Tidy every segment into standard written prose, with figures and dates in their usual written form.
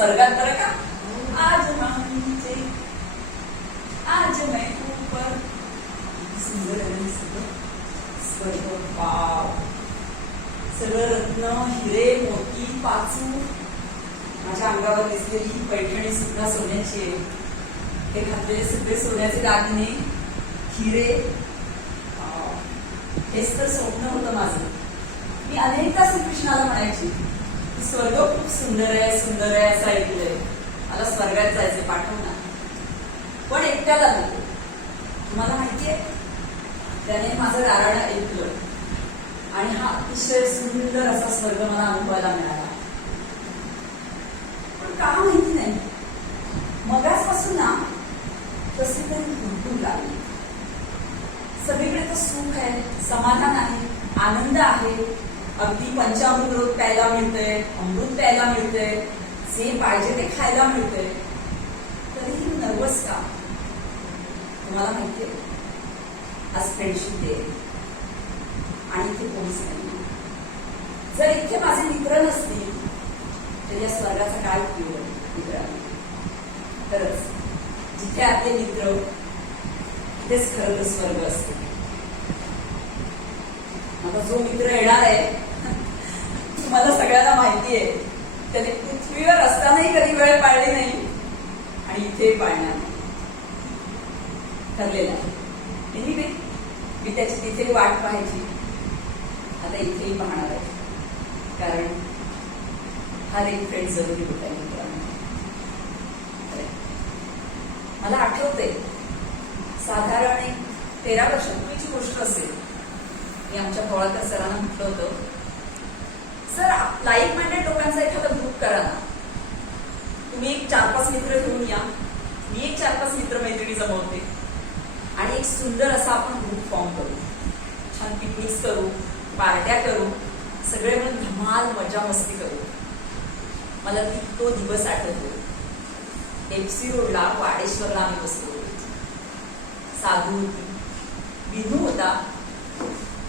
स्वर्गात बरं का. आज आज मैं ऊपर सुंदर आहे सगळं स्वर्ग. वाव, सगळं रत्न हिरे मोती पाचू. माझ्या अंगावर दिसलेली ही पैठणी सुद्धा सोन्याची आहे. हे घातलेले सगळे सोन्याचे दागिने हिरे. हेच तर स्वप्न होतं माझं. मी अनेकदा श्रीकृष्णाला म्हणायची की स्वर्ग खूप सुंदर आहे सुंदर आहे असं ऐकलंय, मला स्वर्गात जायचं, पाठव ना. पण एकट्याला नको. तुम्हाला माहितीये, त्याने माझं गाराणं ऐकलं आणि हा अतिशय सुंदर असा स्वर्ग मला अनुभवायला मिळाला. पण का माहिती नाही, मगाचपासून ना कशी तरी भरपूर लागली. सगळीकडे तर सुख आहे, समाधान आहे, आनंद आहे. अगदी पंचामृत रोज प्यायला मिळतंय, अमृत प्यायला मिळतंय, जे पाहिजे ते खायला मिळतंय. तरीही नर्वस का? तुम्हाला माहितीये, आज फ्रेंडशिप डे आणि इथे कोणीच नाही. जर इथे माझे मित्र नसतील तर या स्वर्गाचा काय उपयोग आहे मित्रांनी? खरंच जिथे आपले मित्र तिथेच खरं तर स्वर्ग असते. आता जो मित्र येणार आहे तुम्हाला सगळ्यांना माहिती आहे, त्याने पृथ्वीवर असतानाही कधी वेळ पाळली नाही आणि इथे पाळणार नाही. ठरलेला आहे. मी त्याची तिथे वाट पाहायची, आता इथेही पाहणार आहे. कारण हर एक फ्रेंड जरुरी होत आहे मित्रांनो. मला आठवते, साधारण 13 वर्षापूर्वीची गोष्ट असेल. मी आमच्या पोळाकर सरांना म्हटलं होतं, सर लाईक माइंडेड लोकांचा एखादा ग्रुप करा ना. तुम्ही एक 4-5 मित्र घेऊन या, मी एक 4-5 मित्र मैत्रिणी जमवते आणि एक सुंदर असा आपण ग्रुप फॉर्म करू. छान पिकनिक्स करू, पार्ट्या करू, सगळे मिळून धमाल मजा मस्ती करू. मला तो दिवस आठवतो. एफसी रोडला वाडेश्वरला आम्ही बसलो. साधू होती, विनू होता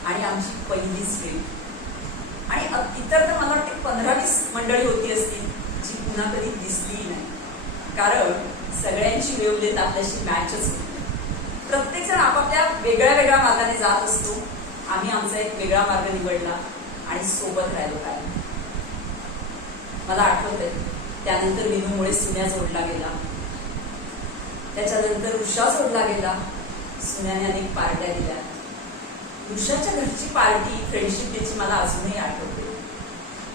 आणि आमची पहिलीच ट्रिप. आणि इतर तर मला वाटते 15-20 मंडळी होती असतील जी पुन्हा कधी दिसली नाही. कारण सगळ्यांची वेवलेत आपल्याशी मॅचच होती. प्रत्येक जण आपापल्या वेगळ्या वेगळ्या मार्गाने जात असतो. आम्ही आमचा एक वेगळा मार्ग निवडला आणि सोबत राहिलो. काय मला आठवतंय, त्यानंतर विनूमुळे सुन्या जोडला गेला, त्याच्यानंतर उषा जोडला गेला. सुन्याने अनेक पार्ट्या दिल्या. उषाच्या घरची पार्टी फ्रेंडशिप डेची मला अजूनही आठवते.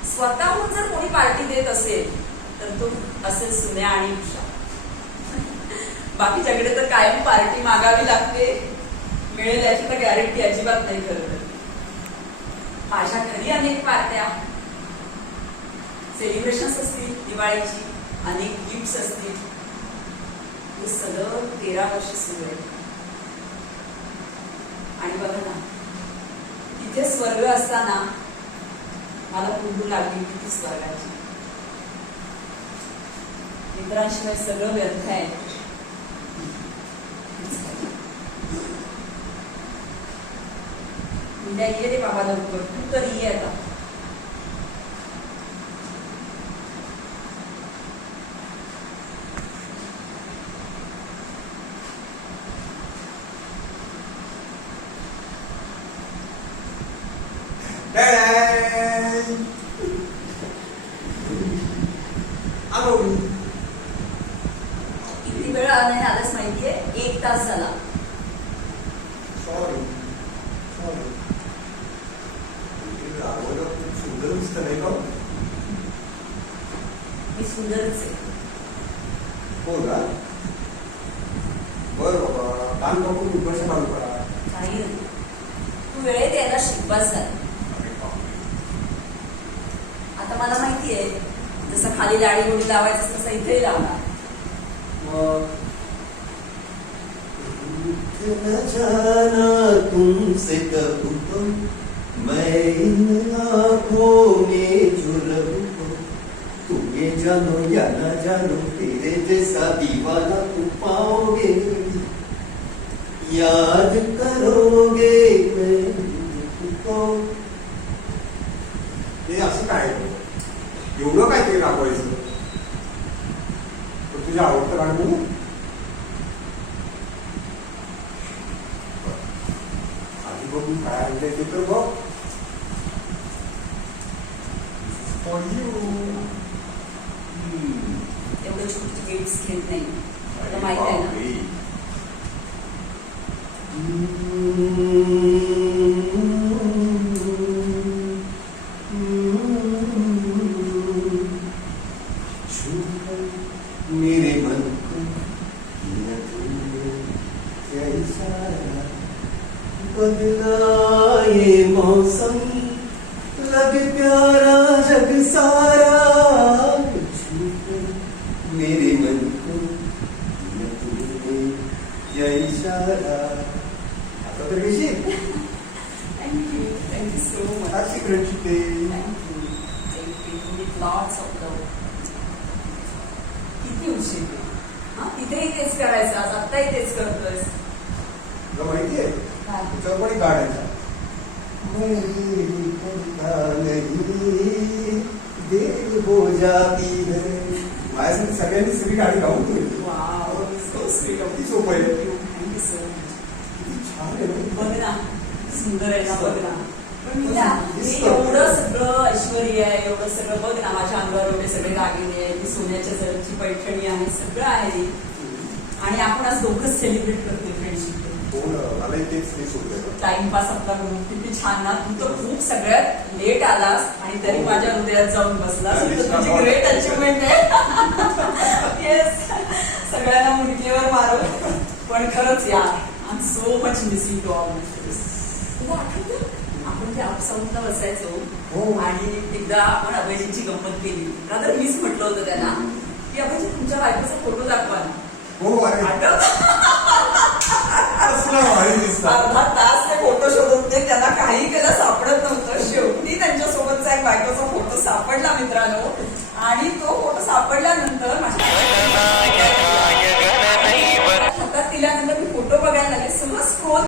स्वतःहून जर कोणी पार्टी देत असेल तर तो असेल सुन्या आणि उषा. बाकीच्याकडे तर कायम पार्टी मागावी लागते, मिळेल याची तर गॅरंटी अजिबात नाही. खरं माझ्या घरी अनेक पार्ट्या, सेलिब्रेशन्स असतील, दिवाळीची अनेक गिफ्ट्स असतील. हे सगळं 13 वर्ष सुरू आहे. आणि बघा ना, तिथे स्वर्ग असताना मला कुंडू लागली किती स्वर्गाची. मित्रांशिवाय सगळं व्यर्थ आहे. उद्या ये रे बाबा लवकर, तू तर ये आता. किती वेळ नाही आलाच माहितीये? 1 तास झाला. सॉरी खूप सुंदर दिसत नाही का? मी सुंदरच आहे. हो का? बर बाबा, काल बघून उपवास चालू करा. काही तू वेळेत यायला शिकवाच झाला. आता मला माहितीये, जसं खाली दाढी गोडी लावायचं तसं इथेही लावणार. जाना तुमसे कब तो मैं इन आँखों में झुलूं तो तुम ये जानो या ना जानो तेरे जैसा दीवाना तुम पाओगे याद करोगे मैं तुमको. हे असं काय एवढं काय ते राबवायचं? तुझं आवडतं गाणं म्हणू? आधी बघून काय आणलंय ते तर बघ. For you. एवढं छोटे गिफ्ट घेत नाही तुला माहित आहे ना. बापरे. मेरे मन को किया तूने क्या इशारा, बदला ये मौसम लगे प्यारा जग सारा, छूकर मेरे मन को किया तूने क्या इशारा. आता तर घेशील थँक्यू सो मच. आज सिक्रेटची ते थँक्यू विथ लॉट्स ऑफ लव. किती उशीर हा तिथेही तेच करायचं आज आत्ताही तेच करतोय. तुला माहितीये तुझं पण एक गाणं आहे. मेरी कविता नहीं देर हो जाती है. माझ्यासाठी सगळ्यांनी सगळी गाणी गाऊन ठेवली. वाव सो स्वीट ऑफ किती सोपं आहे. Thank you so much. किती छान आहे ना. बघ ना सुंदर आहे ना बघ ना. पण मी ना, हे दिसतं. एवढं सगळं ऐश्वर्य आहे एवढं सगळं बघ ना माझ्या अंगावर एवढे सगळे दागिने आहे ती सोन्याच्या जरची पैठणी आहे सगळं आहे आणि आपण आज दोघंच सेलिब्रेट करतोय फ्रेंडशिप. हो ना, मलाही तेच मिस होतंय. टाइमपास आपला म्हणून किती छान ना. तू तर खूप सगळ्यात लेट आलास आणि तरी माझ्या हृदयात जाऊन बसलास. ही तर तुझी ग्रेट अचिव्हमेंट आहे. येस सगळ्यांना मुंडकीवर मारू पण खरंच यार I am so much missing to all. तुला आठवतं आपण ते आपसाऊनला बसायचो हो. आणि एकदा आपण अभयजीची गंमत केली. रादर मीच म्हटलं होतं त्यांना की अभयजी तुमच्या बायकोचा फोटो दाखवा ना. हो अरे आठवत कसलं भारी दिसतं. अर्धा तास ते फोटो शोधत होते त्यांना काही केलं